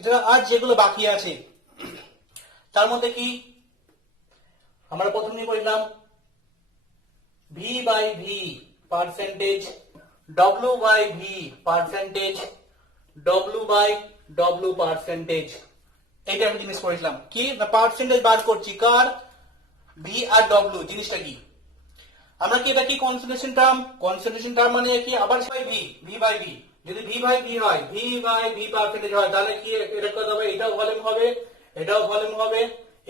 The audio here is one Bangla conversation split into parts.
এটা আর যেগুলো বাকি আছে তার মধ্যে কি আমরা প্রথমেই বললাম V by V percentage, W by V percentage, W by W percentage. এইটা আমি জিনিস করেছিলাম কি না, পার্সেন্টেজ বার করছি কার, ভি আর ডব্লিউ। জিনিসটা কি আমরা কি এটা কি কনসেন্ট্রেশন টার্ম, কনসেন্ট্রেশন টার্ম মানে কি আবার by V, V by V. যদি ভি বাই ভি হয়, ভি বাই ভি পার্সেন্টেজ হয়, তাহলে কি এটা কত হবে, এটাও ভলিউম হবে, এটাও ভলিউম হবে,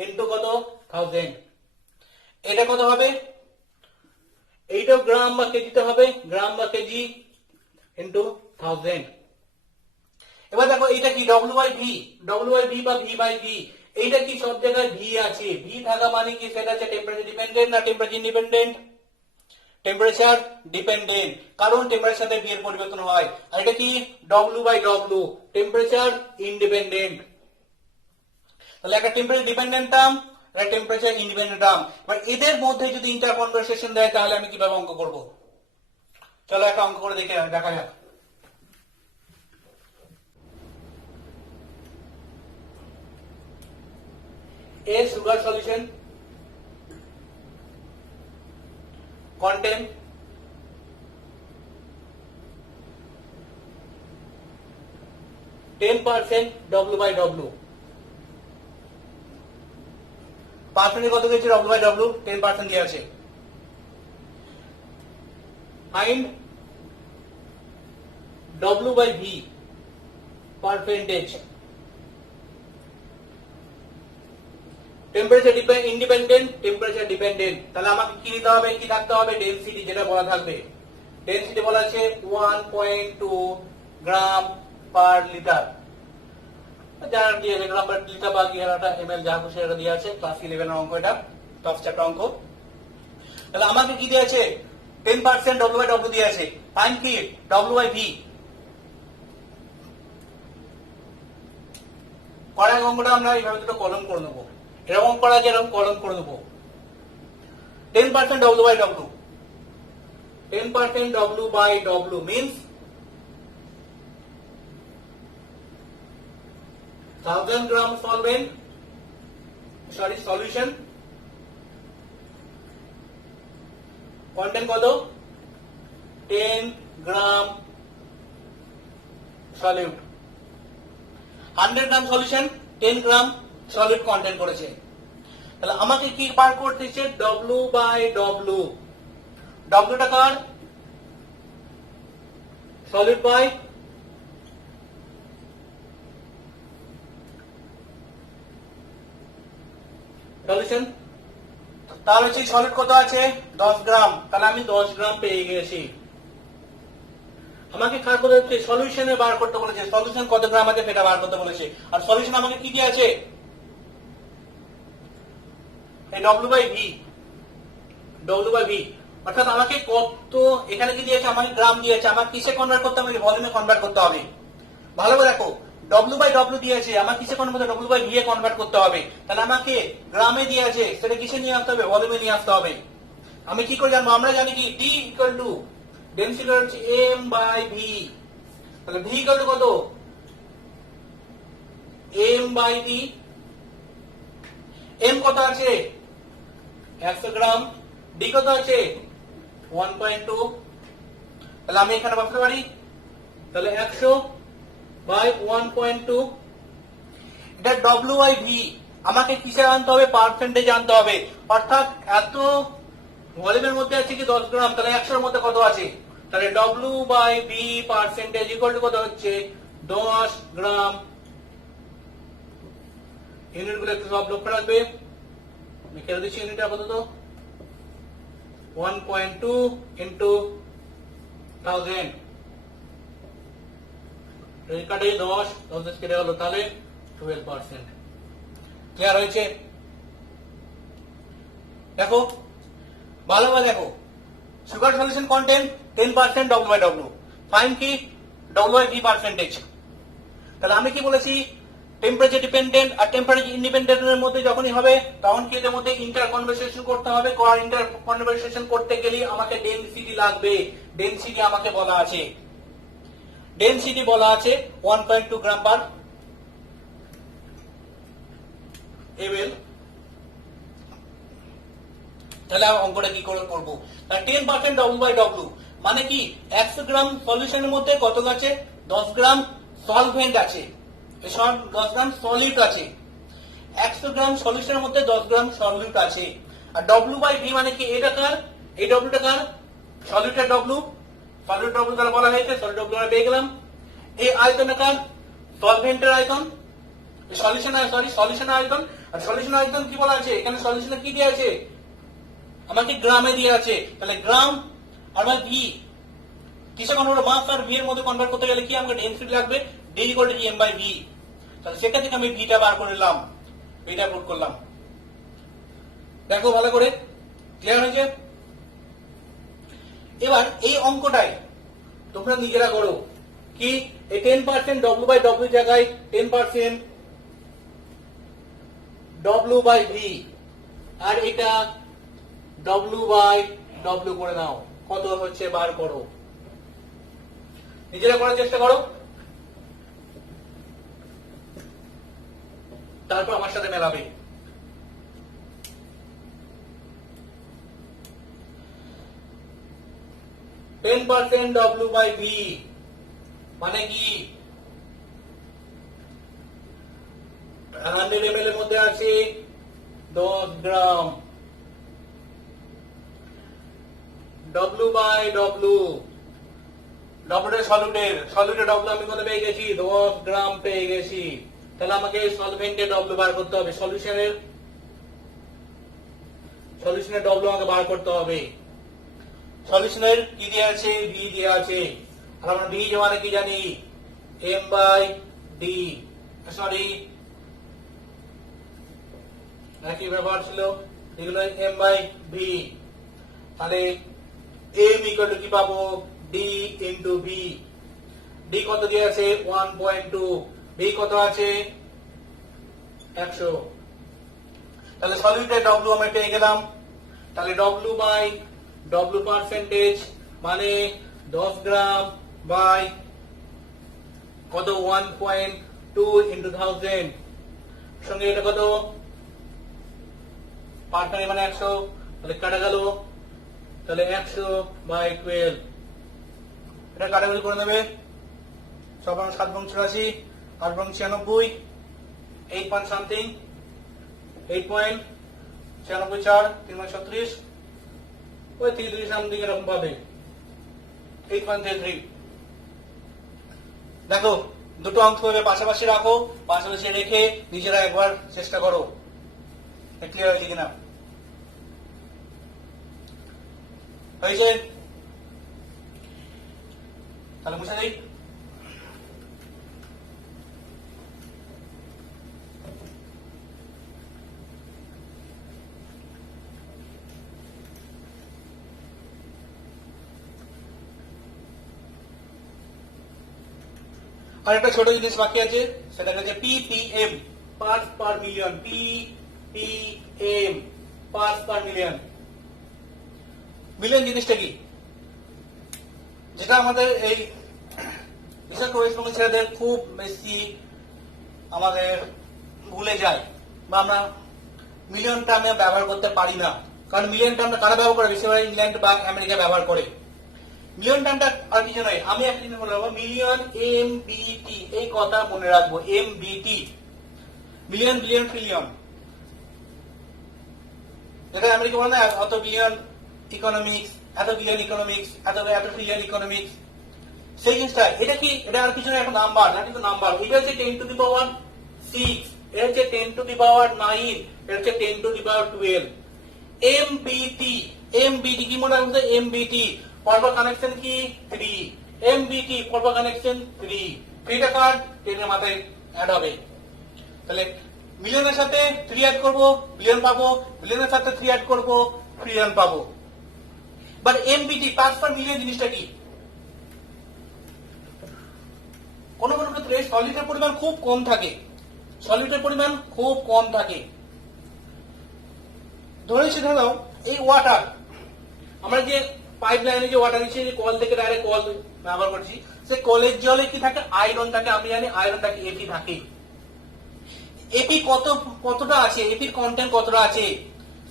ইনটু কত 1000। এটা কত হবে, এইটাও গ্রাম বা কেজিতে হবে, গ্রাম বা কেজি ইনটু 1000। এবার দেখো এটা কি W by V, W by V বা ভি বাই ভি। এইটা কি সব জায়গায় ভি আছে, ভি থাকা মানে কি সেটা হচ্ছে টেম্পারেচার ডিপেন্ডেন্ট না টেম্পারেচার ইন্ডিপেন্ডেন্ট, টেম্পারেচার ডিপেন্ডেন্ট, কারণ টেম্পারেচার সাথে ভি এর পরিবর্তন হয়। আর এটা কি W by W, temperature independent. তাহলে একটা টেম্পারেচার ডিপেন্ডেন্ট টার্ম, একটা টেম্পারেচার ইন্ডিপেন্ডেন্ট টার্ম। এবার এদের মধ্যে যদি ইন্টার কনভারসেশন দেয় তাহলে আমি কিভাবে অঙ্ক করব, চলো একটা অঙ্ক করে দেখা যাক। A sugar solution contain 10% W by W। Percentage কত দিয়েছে, W by W 10% দিয়ে আছে। Find W by V percentage. Temperature independent, temperature dependent. তাহলে আমাকে কি নিতে হবে, কি থাকতে হবে, ডেনসিটি যেটা বলা থাকবে। ডেনসিটি বলা আছে 1.2 গ্রাম পার লিটার, যারা দিয়ে গ্রাম পার লিটার বা ml যা খুশি এটা দিয়ে আছে। ক্লাস 11 এর অঙ্ক, এটা টপ চ্যাপ্টার অঙ্ক। তাহলে আমাকে কি দিয়ে আছে, 10% W by W দিয়ে আছে। ফাইন্ড কি W by V। পরের অঙ্কটা আমরা এইভাবে দুটো কলম করে নেবো, এরকম করা যায়, এরকম কলম করে দেবো। 10% W by W, 10% W by W means 1000 gram solvent, solution content কত, 10 গ্রাম solute। 100 গ্রাম সলিউশন 10 গ্রাম সলিড কন্টেন্ট করেছে। তাহলে আমাকে কি বার করতে হচ্ছে, W বাই W। W টা কার, সলিড বাই সলিউশন। তাহলে হচ্ছে সলিড কত আছে 10 গ্রাম, তাহলে আমি 10 গ্রাম পেয়ে গেছি। আমাকে কার করতে হচ্ছে, সলিউশনে বার করতে বলেছে, সলিউশন কত গ্রাম আছে সেটা বার করতে বলেছে। আর সলিউশন আমাকে কি দিয়ে আছে, W by V, W by V। অর্থাৎ আমাকে কত, এখানে কি দিয়েছে, আমাকে গ্রাম দিয়েছে, আমাকে কিসে কনভার্ট করতে হবে, ভলিউমে কনভার্ট করতে হবে। ভালো করে দেখো, W by W দিয়েছে, আমার কিসে convert, W by V A convert করতে হবে। তাহলে আমাকে গ্রামে দিয়েছে, সেটা কিসে নিয়ে আসতে হবে, ভলিউমে নিয়ে আসতে হবে। আমি কি করে জানবো, আমরা জানি কি D ইকুয়াল টু ডেনসিটি হচ্ছে M by V। তাহলে V ইকুয়াল টু কত, M by V। M কত আছে 100 গ্রাম, D কত আছে 1.2। তাহলে আমি এখানে বসাতে পারি, তাহলে 100 বাই 1.2। এটা W বাই V। আমাকে কিসে আনতে হবে, পার্সেন্টেজ আনতে হবে। অর্থাৎ এত ভলিউমের মধ্যে আছে কি 10 গ্রাম, তাহলে 100 এর মধ্যে কত আছে, তাহলে W by V percentage equal to কত হচ্ছে 10 গ্রাম। ইউনিট গুলো একটু সব লক্ষ্য রাখবে, আমি কেটে দিচ্ছি ইউনিট আপাতত। 1.2 ইন্টু 1000, কাটে 10 কেটে গেল, তাহলে 12%। ক্লিয়ার হয়েছে? দেখো ভালোভাবে দেখো, sugar solution content 10% W by W। Find কি W by V পার্সেন্টেজ। তাহলে আমি কি বলেছি, টেম্পারেচার ডিপেন্ডেন্ট আর টেম্পারেচার ইন্ডিপেন্ডেন্টের মধ্যে যখনই হবে তখন কি এদের মধ্যে ইন্টার কনভারসেশন করতে হবে। ইন্টার কনভারসেশন করতে গেলে আমাকে ডেনসিটি লাগবে। ডেনসিটি আমাকে বলা আছে, ডেনসিটি বলা আছে 1.2 গ্রাম পার ml, তাহলে অঙ্কটা কি করে করবো? 10% W/W মানে কি 100 গ্রাম সলিউশনের মধ্যে কত আছে? 10 গ্রাম সলভেন্ট আছে, 10 গ্রাম সলিড আছে। 100 গ্রাম সলিউশনের মধ্যে 10 গ্রাম সলিউট আছে। আর W/V মানে কি? এটা কার? এই W টা কার? সলিউটের W, সলিউট W দ্বারা বলা হয়েছে, সলিড W আমরা পেয়ে গেলাম। এই আয়তনটা কার? সলভেন্টের আয়তন, সলিউশন আয়তন। আর সলিউশন আয়তন কি বলা আছে? এখানে সলিউশনে কি দেওয়া আছে? আমাকে গ্রামে দিয়ে আছে, তাহলে গ্রাম আর ভি কিসে কনভার্ট? মাস আর ভি এর মধ্যে কনভার্ট করতে গেলে কি আমাকে ডেনসিটি লাগবে? D equal to m/v। তাহলে সেখান থেকে আমি ভিটা বার করে নিলাম, ভিটা পুট করলাম। দেখো ভালো করে, ক্লিয়ার হয়েছে? এবার এই অঙ্কটাই তোমরা নিজেরা করো কি, এই 10% W/W জায়গায় 10% W/V আর এটা W/W করে নাও, কত হচ্ছে বার করো, নিজেরা করার চেষ্টা করো, তারপর আমার সাথে মেলাবে। %10% W/V মানে কি? 100 ml এর মধ্যে আছে 10 গ্রাম। W/W, সলিউটের W আমি কত পেয়ে গেছি? 10 গ্রাম পেয়ে গেছি। তাহলে আমাকে সলভেন্টের W বার করতে হবে, সলিউশনের W আমাকে বার করতে হবে। সলিউশনের কি দেওয়া আছে? V দেওয়া আছে। আর আমরা V মানে কি জানি? m/d, সরি একই ব্যাপার ছিল, এগুলো m/v। তাহলে m ইকুয়াল টু কি পাবো? d into v। d কত দিয়ে আছে? 1.2। v কত আছে? 100। তাহলে সলিউটের W আমরা পেয়ে গেলাম। তাহলে W/W পার্সেন্টেজ মানে 10 গ্রাম বাই কত? 1.2 ইনটু 1000, সঙ্গে এটা কত? পার্টনার মানে 100, তাহলে কাটা গেল, তাহলে 100/12। এটা কাটাকুটি করে নেবে, 7/84, 8/96, 8 পয়েন্ট সামথিং, 8.96, 3/36, ওই 33 সামথিং এরকম পাবে, 8.33। দেখো দুটো অঙ্ক পাশাপাশি রাখো, পাশাপাশি রেখে নিজেরা একবার চেষ্টা করো ক্লিয়ার হয়েছে কিনা। হয়েছে? তাহলে মুছে দিই। আর একটা ছোট জিনিস বাকি আছে, সেটা হচ্ছে ppm, parts per million. ppm, parts per million. Million জিনিসটা কি? যেটা আমাদের এই বিশেষ করে ছেলেদের খুব বেশি আমাদের ভুলে যায়, বা আমরা মিলিয়নটা আমরা ব্যবহার করতে পারি না। কারণ মিলিয়নটা আমরা কারা ব্যবহার করে? বেশিরভাগ ইংল্যান্ড বা আমেরিকা ব্যবহার করে। মিলিয়ন টার্মটা আর কিছু নয়, আমি একটা জিনিস বলে রাখবো, মিলিয়ন MBT, এই কথা মনে রাখবো, MBT, মিলিয়ন বিলিয়ন ট্রিলিয়ন। যেটা আমেরিকা বলে না অত বিলিয়ন ইকোনমিক্স, এত বিলিয়ন ইকোনমিক্স, এত ট্রিলিয়ন ইকোনমিক্স, সেই জিনিসটা। এটা কি? এটা আর কিছু নয়, একটা নাম্বার, না কিন্তু নাম্বার। এটা হচ্ছে 10⁶, এটা হচ্ছে 10⁹, এটা হচ্ছে 10⁻²। MBT কি মনে রাখবে? MBT পরপর কানেকশন কি? 3। MBT পরপর কানেকশন 3। 3টা কার? 10 এর মাথায় অ্যাড হবে। তাহলে মিলিয়নের সাথে 3 অ্যাড করব, বিলিয়ন পাবো, বিলিয়নের সাথে 3 অ্যাড করব, ট্রিলিয়ন পাবো। But MBT, parts per million জিনিসটা কি? কোন কোন ক্ষেত্রে সলিডের পরিমাণ খুব কম থাকে, সলিডের পরিমাণ খুব কম থাকে। ধরো এই ওয়াটার, আমরা যে পাইপ লাইনে যে ওয়াটার দিচ্ছি, কল থেকে ডাইরেক্ট কল ব্যবহার করছি, সে কলের জলে কি থাকে? আয়রন থাকে। আমি জানি আয়রন থাকে, এটি থাকে। এপি কতটা আছে, এপির কন্টেন্ট কতটা আছে,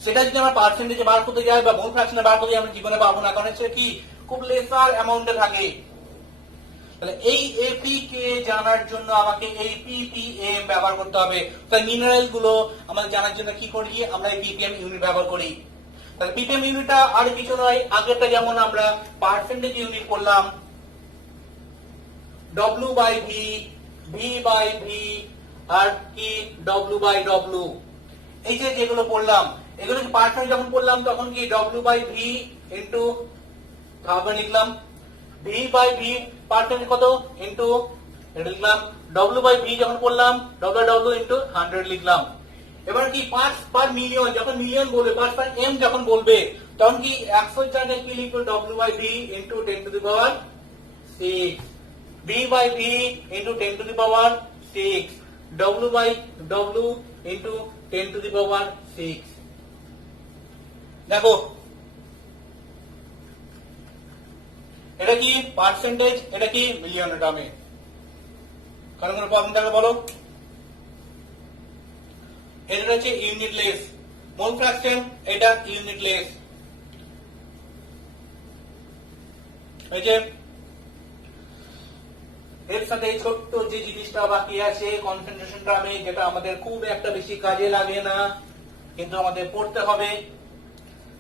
সেটা যদি আমরা পার্সেন্টেজে বার করতে যাই বা মোল ফ্র্যাকশনে বার করতে যাই আমরা জীবনে পাবো না, কারণ সেটা কি খুব লেসার অ্যামাউন্টে থাকে। তাহলে এই এপি কে জানার জন্য আমাকে এই পিপিএম ব্যবহার করতে হবে। তাহলে মিনারেল গুলো আমাদের জানার জন্য কি করি, আমরা এই পিপিএম ইউনিট ব্যবহার করি। তাহলে পিপিএম ইউনিটটা আর কিছু নয়, আগেরটা যেমন আমরা পার্সেন্টেজ ইউনিট করলাম, W by V, V by V, আর কি ডব্লিউ বাই ডব্লিউ। এই যে যেগুলো পড়লাম এগুলো পার্সেন্টেজ যখন পড়লাম তখন কি ডব্লিউ বাই ভি ইন্টু ভাবে লিখলাম, ভি বাই ভি পার্সেন্টেজ কত ইন্টু লিখলাম, ডব্লিউ বাই ভি যখন পড়লাম ডব্লিউ ডব্লিউ ইন্টু 100 লিখলাম। এবার কি পার্টস পার মিলিয়ন, যখন মিলিয়ন বলবে, পার্টস পার এম যখন বলবে তখন কি 100 জায়গায় কি লিখবো, W by V into 10 to the power 6, V by V into 10 to the power 6, W by W into 10 to the power 6। দেখো এটা কি পার্সেন্টেজ, এটা কি মিলিয়ন টার্মে। কারণ কোনো প্রবলেম থাকলে বলো। এটা হচ্ছে ইউনিটলেস, মোল ফ্র্যাকশন এটা ইউনিটলেস। এই যে এর সাথে এই ছোট্ট যে জিনিসটা বাকি আছে কনসেন্ট্রেশন টার্মে, যেটা আমাদের খুব একটা বেশি কাজে লাগে না কিন্তু আমাদের পড়তে হবে,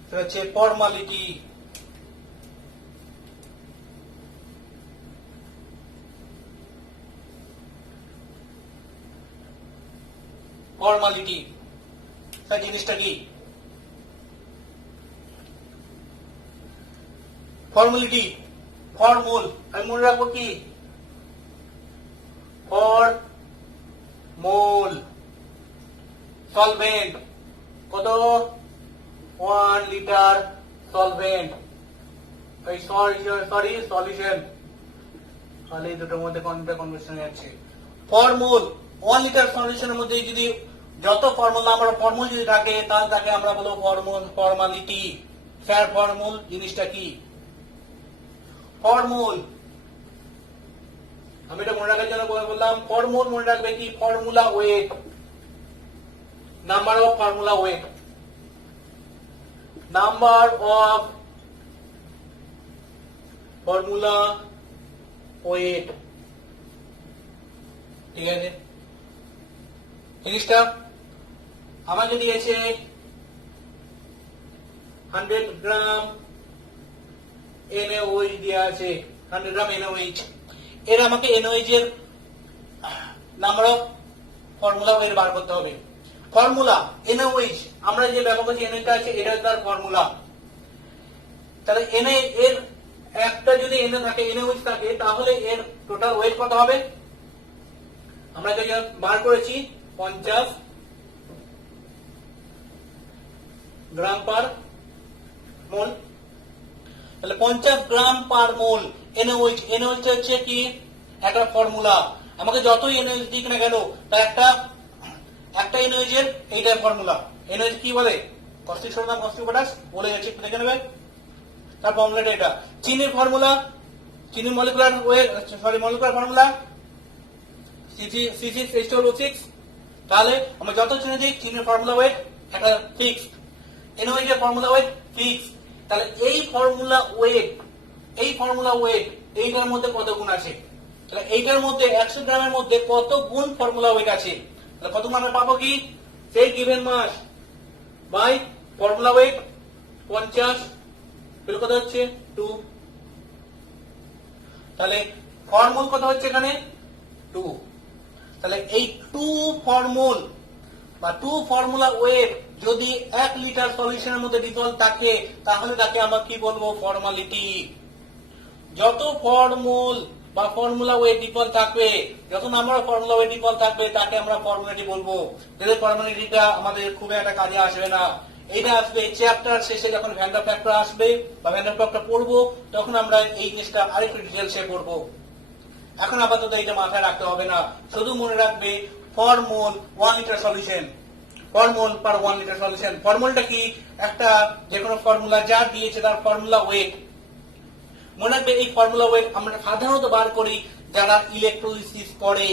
সেটা হচ্ছে ফর্মালিটি। ফর্মালিটি সেই জিনিসটা কি, ফর্মালিটি ফর্মুল আমি মনে রাখবো কি, ফর্মুল সলভেন্ট কত 1 লিটার সলভেন্ট, সরি সলিউশন, খালি দুটোর মধ্যে কনভার্সন আছে। ফর্মুল 1 লিটার সলিউশনের মধ্যে যদি যত ফর্মুল নাম্বার ফর্মুল যদি থাকে তাহলে তাকে আমরা বলবো ফর্মুল, ফর্মালিটি। স্যার ফর্মুল জিনিসটা কি, ফর্মুল আমি এটা মনে রাখার জন্য বললাম, ফর্মুল মনে রাখবে কি, formula weight, number of formula weight, number of formula weight, ঠিক আছে। জিনিসটা আমাকে দিয়েছে 100 গ্রাম NaOH দেওয়া আছে, 100 গ্রাম NaOH, এর আমাকে NaOH এর নাম্বার অফ ফর্মুলা ওয়েট বার করতে হবে। ফর্মুলা NaOH আমরা যে ব্যবহার করছি NaOH টা আছে, এটা তার ফর্মুলা। তাহলে Na এর একটা যদি Na থাকে, NaOH থাকে, তাহলে এর টোটাল ওয়েট কত হবে, আমরা যে বার করেছি 50 গ্রাম পার মোল। তাহলে 50 গ্রাম পার মোল NaOH, NaOH হচ্ছে কি একটা ফর্মুলা, আমাকে যতই NaOH দিক না কেন তার একটা NaOH এর এইটা ফর্মুলা। NaOH কি বলে, কস্টিক সোডিয়াম কস্টিক পটাশ, বলে যাচ্ছে একটু দেখে নেবে, তার ফর্মুলাটা এটা। চিনির ফর্মুলা, চিনির molecular weight, sorry molecular formula C6H12O6। তাহলে আমরা যত চিনি দিই চিনির ফর্মুলা ওয়েট একটা ফিক্সড, NaOH এর ফর্মুলা ওয়েট ফিক্সড। তাহলে এই ফর্মুলা ওয়েট এইটার মধ্যে কত গুণ আছে, তাহলে এইটার মধ্যে 100 গ্রামের মধ্যে কত গুণ ফর্মুলা ওয়েট আছে, তাহলে কত গুণ আমরা পাবো কি, সেই given mass by formula weight 50 কত হচ্ছে 2। তাহলে ফর্মুল কত হচ্ছে এখানে 2। তাহলে এই 2 ফর্মুল বা 2 ফর্মুলা ওয়েট যদি 1 লিটার সলিউশনের মধ্যে ডিসলভ থাকে তাহলে তাকে আমরা কি বলবো, ফর্মালিটি। যত ফর্মুল বা ফর্মুলা ওয়েট ডিফল্ট থাকবে, যত নাম্বার ফর্মুলা ওয়েট ডিফল্ট থাকবে তাকে আমরা ফর্মুলাটি বলবো। এদের ফর্মুলাটিটা আমাদের খুব একটা কাজে আসবে না, এটা আসবে চ্যাপ্টার শেষে যখন ভ্যান ডার ফ্যাক্টর আসবে বা ভ্যান ডার ফ্যাক্টর পড়বো তখন আমরা এই জিনিসটা আরেকটু ডিটেইলসে পড়বো। এখন আপাতত এটা মাথায় রাখতে হবে না, শুধু মনে রাখবে ফর্মুল 1 লিটার সলিউশন, ফর্মুল পার 1 লিটার সলিউশন। ফর্মুলাটা কি, একটা যে কোনো ফর্মুলা যা দিয়েছে তার ফর্মুলা ওয়েট। মনে রাখবে এই ফর্মুলা ওয়েট আমরা সাধারণত বার করি যারা ইলেকট্রোলিসিস করে,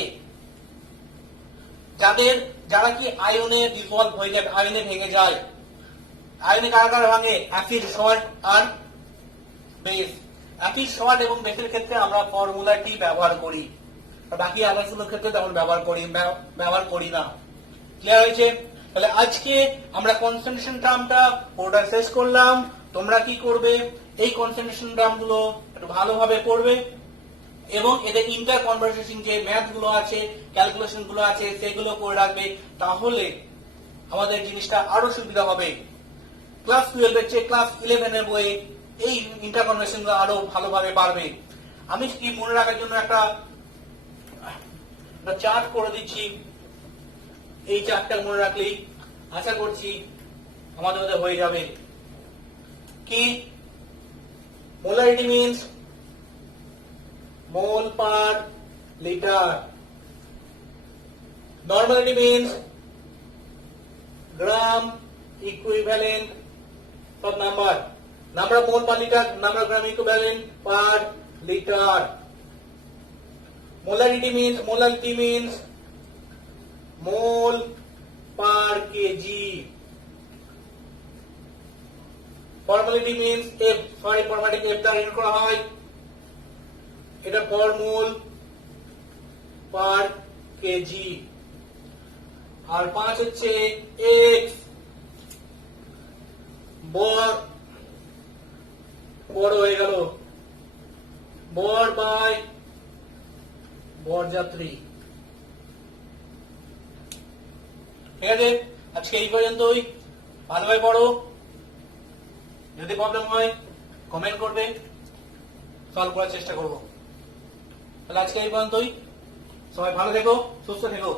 যারা কি আয়নে ডিসলভ হয়ে যায়, আয়নে ভেঙে যায়। আয়নে কারা কারা ভাঙে? অ্যাসিড, সল্ট আর বেস। অ্যাসিড, সল্ট এবং বেসের ক্ষেত্রে আমরা ফর্মুলাটি ব্যবহার করি, বাকি আদার্সগুলোর ক্ষেত্রে তেমন ব্যবহার করি না। ক্লিয়ার হয়েছে? তাহলে আজকে আমরা কনসেন্ট্রেশন টার্মটা পুরোটা শেষ করলাম। তোমরা কি করবে, এই কনসেন্ট্রেশন টার্মগুলো একটু ভালোভাবে পড়বে এবং এদের ইন্টার কনভারসেশন যে ম্যাথ গুলো আছে, ক্যালকুলেশন গুলো আছে, সেগুলো করে রাখবে। তাহলে আমাদের জিনিসটা আরো সুবিধা হবে। ক্লাস 12 এর চেয়ে ক্লাস 11 এর বইয়ে এই ইন্টার কনভারসেশন গুলো আরো ভালোভাবে পারবে। আমি কি মনে রাখার জন্য একটা চার্ট করে দিচ্ছি। এই চার্টটা মনে রাখলেই আশা করছি আমাদের মধ্যে হয়ে যাবে। কি molarity means mole per litre, normality means gram equivalent of number of mole per liter, number of gram equivalent per liter. Molarity means mole per kg. Formality means F, formatic F দ্বারা ইউনিট করা হয়, এটা per mole per kg। আর 5 হচ্ছে X, বড় হয়ে গেল, বর বাই বরযাত্রী। ঠিক আছে, আজকে এই পর্যন্তই। ভালোভাবে পড়ো, যদি প্রবলেম হয় কমেন্ট করবে, সলভ করার চেষ্টা করবো। তাহলে আজকে এই পর্যন্তই। সবাই ভালো থেকো, সুস্থ থেকো।